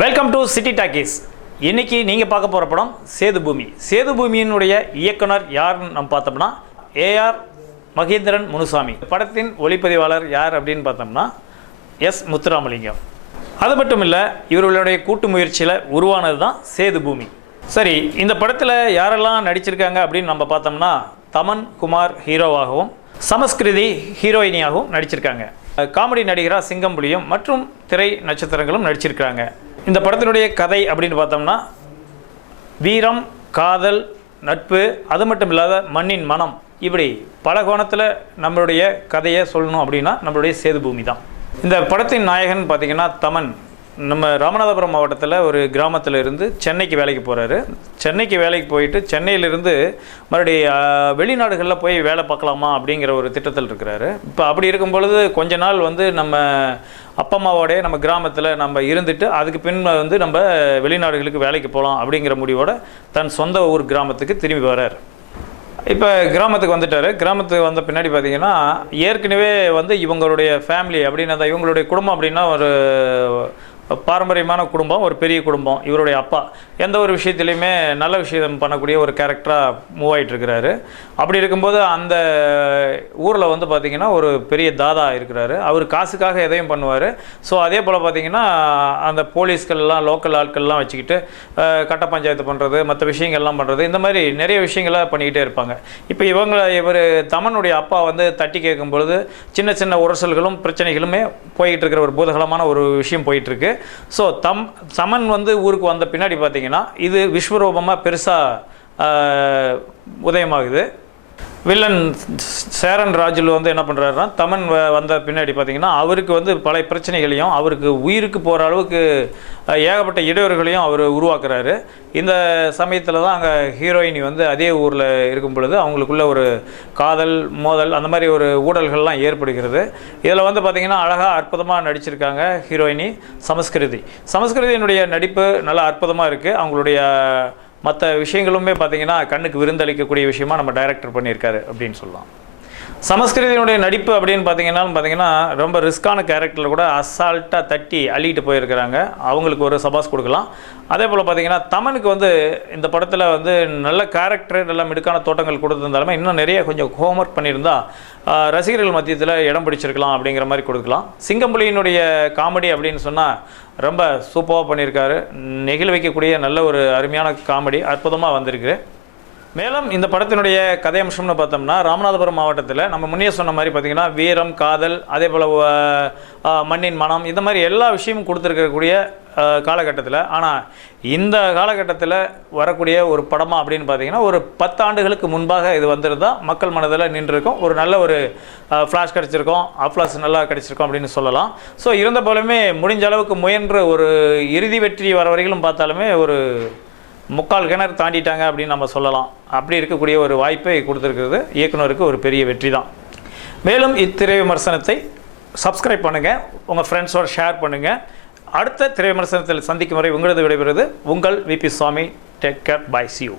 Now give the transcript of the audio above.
Welcome to city talkies. இன்னைக்கு நீங்கள் பார்க்க போகிற படம் சேதுபூமி. சேதுபூமியினுடைய இயக்குனர் யாருன்னு நம்ம பார்த்தோம்னா ஏஆர் மகேந்திரன் முனுசாமி. படத்தின் ஒளிப்பதிவாளர் யார் அப்படின்னு பார்த்தோம்னா எஸ் முத்துராமலிங்கம். அது மட்டும் இல்லை, இவர்களுடைய கூட்டு முயற்சியில் உருவானது தான் சேதுபூமி. சரி, இந்த படத்தில் யாரெல்லாம் நடிச்சிருக்காங்க அப்படின்னு நம்ம பார்த்தோம்னா தமன் குமார் ஹீரோவாகவும் சமஸ்கிருதி ஹீரோயினியாகவும் நடிச்சிருக்காங்க. காமெடி நடிகராக சிங்கம்புலியும் மற்றும் திரை நட்சத்திரங்களும் நடிச்சிருக்காங்க. இந்த படத்தினுடைய கதை அப்படின்னு பார்த்தோம்னா வீரம், காதல், நட்பு, அது மட்டும் இல்லாத மண்ணின் மனம், இப்படி பல கோணத்தில் நம்மளுடைய கதையை சொல்லணும் அப்படின்னா நம்மளுடைய சேதுபூமி தான். இந்த படத்தின் நாயகன் பார்த்திங்கன்னா தமன் நம்ம ராமநாதபுரம் மாவட்டத்தில் ஒரு கிராமத்தில் இருந்து சென்னைக்கு வேலைக்கு போகிறாரு. சென்னைக்கு வேலைக்கு போயிட்டு சென்னையிலிருந்து மறுபடியும் வெளிநாடுகளில் போய் வேலை பார்க்கலாமா அப்படிங்கிற ஒரு திட்டத்தில் இருக்கிறாரு. இப்போ அப்படி இருக்கும் பொழுது கொஞ்ச நாள் நம்ம அப்பா அம்மாவோடைய நம்ம கிராமத்தில் நம்ம இருந்துட்டு அதுக்கு பின் நம்ம வெளிநாடுகளுக்கு வேலைக்கு போகலாம் அப்படிங்கிற முடிவோடு தன் சொந்த ஊர் கிராமத்துக்கு திரும்பி வர்றார். இப்போ கிராமத்துக்கு வந்துட்டார். கிராமத்துக்கு வந்த பின்னாடி பார்த்திங்கன்னா ஏற்கனவே இவங்களுடைய ஃபேமிலி அப்படின்னு இவங்களுடைய குடும்பம் அப்படின்னா ஒரு பாரம்பரியமான குடும்பம், ஒரு பெரிய குடும்பம். இவருடைய அப்பா எந்த ஒரு விஷயத்துலையுமே நல்ல விஷயம் பண்ணக்கூடிய ஒரு கேரக்டராக மூவ் ஆகிட்டுருக்கிறாரு. அப்படி இருக்கும்போது அந்த ஊரில் பார்த்திங்கன்னா ஒரு பெரிய தாதா இருக்கிறாரு. அவர் காசுக்காக எதையும் பண்ணுவார். ஸோ அதே போல் பார்த்திங்கன்னா அந்த போலீஸ்கள்லாம் லோக்கல் ஆட்கள்லாம் வச்சுக்கிட்டு கட்ட பஞ்சாயத்து பண்ணுறது, மற்ற விஷயங்கள்லாம் பண்ணுறது, இந்த மாதிரி நிறைய விஷயங்களை பண்ணிக்கிட்டே இருப்பாங்க. இப்போ இவர் தமனுடைய அப்பா தட்டி கேட்கும் பொழுது சின்ன சின்ன உரசல்களும் பிரச்சனைகளுமே போய்கிட்டு இருக்கிற ஒரு பூதகலமான ஒரு விஷயம் போயிட்டுருக்கு. ஸோ தமன் ஊருக்கு வந்த பின்னாடி பார்த்தீங்கன்னா இது விஸ்வரூபமாக பெருசாக உதயமாகுது. வில்லன் சேரன் ராஜுல் என்ன பண்ணுறாருன்னா தமன் வந்த பின்னாடி பார்த்திங்கன்னா அவருக்கு பல பிரச்சனைகளையும் அவருக்கு உயிருக்கு போகிற அளவுக்கு ஏகப்பட்ட இடையூறுகளையும் அவர் உருவாக்குறாரு. இந்த சமயத்தில் தான் அங்கே ஹீரோயினி அதே ஊரில் இருக்கும் பொழுது அவங்களுக்குள்ள ஒரு காதல், மோதல், அந்த மாதிரி ஒரு ஊடல்கள்லாம் ஏற்படுகிறது. இதில் பார்த்திங்கன்னா அழகாக அற்புதமாக நடிச்சிருக்காங்க ஹீரோயினி சமஸ்கிருதியினுடைய நடிப்பு நல்லா அற்புதமாக இருக்குது. அவங்களுடைய மற்ற விஷயங்களுமே பார்த்திங்கன்னா கண்ணுக்கு விருந்தளிக்கக்கூடிய விஷயமா நம்ம டைரக்டர் பண்ணியிருக்காரு அப்படின்னு சொல்லலாம். சமஸ்கிருதியினுடைய நடிப்பு அப்படின்னு பார்த்தீங்கன்னா ரொம்ப ரிஸ்கான கேரக்டரில் கூட அசால்ட்டாக தட்டி அள்ளிட்டு போயிருக்கிறாங்க. அவங்களுக்கு ஒரு சபாஸ் கொடுக்கலாம். அதே போல் பார்த்திங்கன்னா தமனுக்கு இந்த படத்தில் நல்ல கேரக்டர், நல்ல மிடுக்கான தோட்டங்கள் கொடுத்துருந்தாலுமே இன்னும் நிறைய கொஞ்சம் ஹோம்ஒர்க் பண்ணியிருந்தா ரசிகர்கள் மத்தியத்தில் இடம் பிடிச்சிருக்கலாம் அப்படிங்கிற மாதிரி கொடுக்கலாம். சிங்கம்புலியினுடைய காமெடி அப்படின்னு சொன்னால் ரொம்ப சூப்பராக பண்ணியிருக்காரு. நெகிழ வைக்கக்கூடிய நல்ல ஒரு அருமையான காமெடி அற்புதமாக வந்திருக்கு. மேலும் இந்த படத்தினுடைய கதையம்சம்னு பார்த்தோம்னா ராமநாதபுரம் மாவட்டத்தில் நம்ம முன்னே சொன்ன மாதிரி பார்த்திங்கன்னா வீரம், காதல், அதே போல் மண்ணின் மனம், இந்த மாதிரி எல்லா விஷயமும் கொடுத்துருக்கக்கூடிய காலகட்டத்தில், ஆனால் இந்த காலகட்டத்தில் வரக்கூடிய ஒரு படமாக அப்படின்னு பார்த்திங்கன்னா ஒரு 10 ஆண்டுகளுக்கு முன்பாக இது வந்திருந்தால் மக்கள் மனதில் நின்றுருக்கும். ஒரு நல்ல ஒரு ஃப்ளாஷ் கிடச்சிருக்கோம், அப்ளாஸ் நல்லா கிடச்சிருக்கோம் அப்படின்னு சொல்லலாம். ஸோ இருந்த போலுமே முடிஞ்ச அளவுக்கு முயன்ற ஒரு இறுதி வெற்றி வர வரைக்கும் பார்த்தாலுமே ஒரு 3/4 கிணறு தாண்டிட்டாங்க அப்படின்னு நம்ம சொல்லலாம். அப்படி இருக்கக்கூடிய ஒரு வாய்ப்பை கொடுத்துருக்கிறது இயக்குனருக்கு ஒரு பெரிய வெற்றி தான். மேலும் இத்திரை விமர்சனத்தை சப்ஸ்கிரைப் பண்ணுங்கள், உங்கள் ஃப்ரெண்ட்ஸோடு ஷேர் பண்ணுங்கள். அடுத்த திரை விமர்சனத்தில் சந்திக்கும் வரை உங்களது விடைபெறுவது உங்கள் V P Swamy. Take care, bye, see you.